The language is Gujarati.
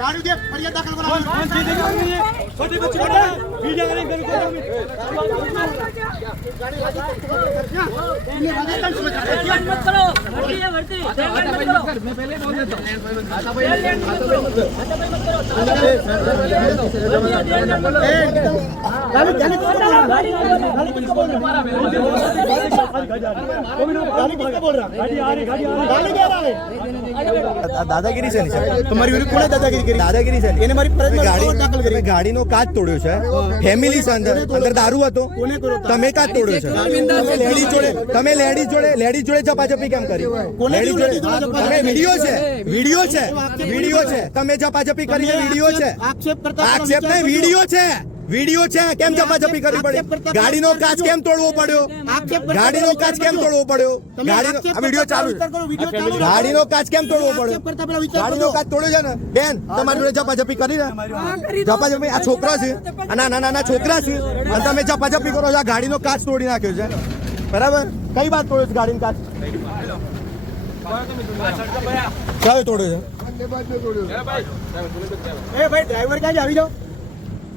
गाड़ी दे फरियाद दाखल करा छोटे बच्चे वीडियो करें मत करो मैं पहले बोल देता हूं गाड़ी किसको बोल रहा दादागिरी છે તમારી વિરુદ્ધ કોણે દાદાગીરી કરી? દાદાગીરી છે એને મારી ગાડી ગાડીનો કાચ તોડ્યો છે ફેમિલી છે અંદર દારૂ હતો તમે કાચ તોડ્યો છે તમે લેડી જોડે ઝપાઝપી કેમ કરી? લેડી જોડે તમે વિડિયો છે તમે ઝપાઝપી કરી વિડિયો છે આક્ષેપ નહીં વિડિયો છે કેમ ઝપાઝપી કરવી પડી? ગાડીનો કાચ કેમ તોડવો પડ્યો? ગાડીનો કાચ કેમ તોડવો પડ્યો? વિડિયો ચાલુ ગાડીનો કાચ કેમ તોડવો પડ્યો? ગાડીનો કાચ તોડ્યો છે ને બેન તમારી જોડે ઝપાઝપી કરી ને ઝપાઝપી આ છોકરા છે નાના છોકરા છે અને તમે ઝપાઝપી કરો છો આ ગાડીનો કાચ તોડી નાખ્યો છે બરાબર કઈ વાત તોડ્યો છે ગાડીનો કાચ કયો તોડ્યો છે? ભાઈ ડ્રાઈવર ક્યાં આવી જાઓ